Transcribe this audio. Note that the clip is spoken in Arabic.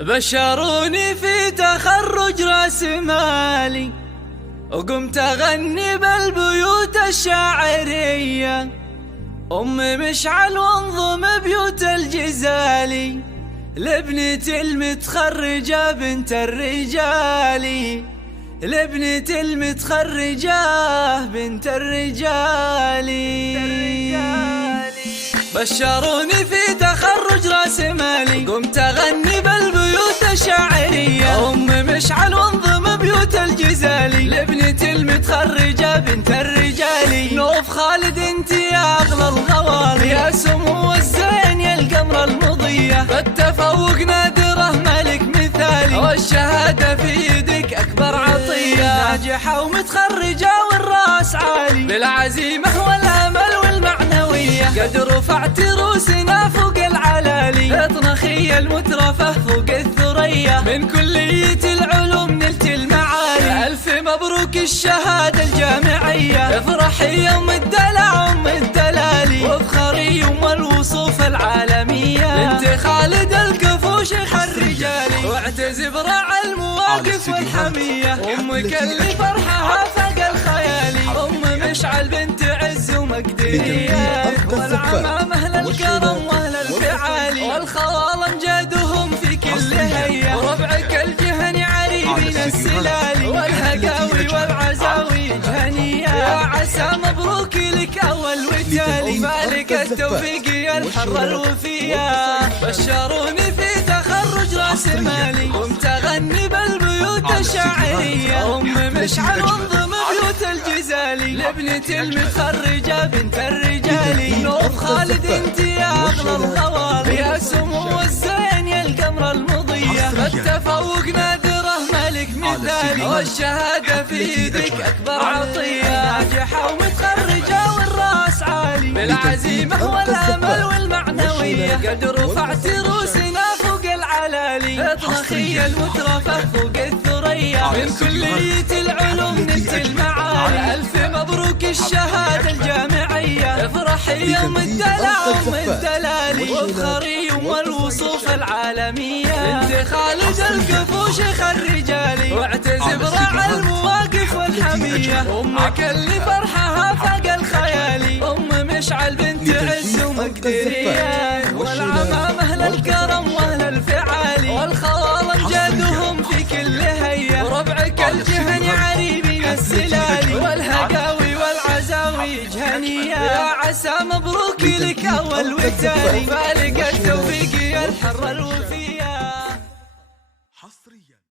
بشروني في تخرج راس مالي، وقمت أغني بالبيوت الشاعرية، أم مشعل وانظم بيوت الجزالي، لابنة المتخرجة بنت الرجالي، لابنة المتخرجة بنت الرجالي. بشروني في تخرج راس مالي، قمت أغني بالبيوت الشاعرية، أم مشعل وانظم بيوت الجزالي، لابنة المتخرجة بنت الرجالي. نوف خالد انت يا أغلى الغوالي، يا سمو الزين يا القمر المضية، بالتفوق نادرة ملك مثالي، والشهادة في يدك أكبر عطية، ناجحة ومتخرجة والراس عالي، بالعزيمة والأمل والمعنوية، قد رفعت روسنا فوق العلالي، اطنخي المترفة فوق الثريا، من كلية العلوم نلت المعالي، ألف مبروك الشهادة الجامعية، افرحي يوم الدلع أم الدلالي، وافخري يوم الوصوف العالمية، بنت خالد الكفو شيخ الرجالي، واعتز براعي المواقف والحمية، أمك اللي فرحها فوق الخيالي، أم مشعل بنت عز ومقدرية، والعمام أهل الكرم وأهل الفعالي، والخوال أمجادهم في كل هيئة، وربعك الجهني عريبين السلالي، والهقاوي والعزاوي جهنية، يا عسى مبروك لك أول وتالي، ومالك التوفيق يا الحرة الوفية. بشروني في تخرج راس مالي، قمت أغني بالبيوت الشاعرية، أم مشعل وانظم بيوت الجزالي، لابنة المتخرجة بنت الرجالي. نوف خالد انت يا أغلى الغوالي، يا سمو الزين يا القمر المضية، بالتفوق نادرة ملك مثالي، والشهادة في يدك أكبر عطية، ناجحة ومتخرجة والراس عالي، بالعزيمة والأمل والمعنوية، قد رفعت روسنا فوق العلالي، اطنخي المترفة فوق الثريا، من كلية العلوم نلت المعالي، ألف مبروك الشهادة الجامعية، افرحي يوم الدلع أم الدلالي، وافخري يوم الوصوف العالمية، بنت خالد الكفو شيخ الرجالي، واعتز براعي المواقف والحمية، أمك اللي فرحها فوق الخيالي، أم مشعل بنت عز ومقدرية، والعمام أهل الكرم وأهل الفعالي، والخوال أمجادهم في كل هيئة، وربعك الجهني عريبين السلالي، والهقاوي والعزاوي جهنية، يا عسى مبروك لك أول وتالي، ومالك التوفيق يا الحرة الوفية.